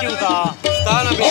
क्यों था स्थान अभी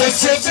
सच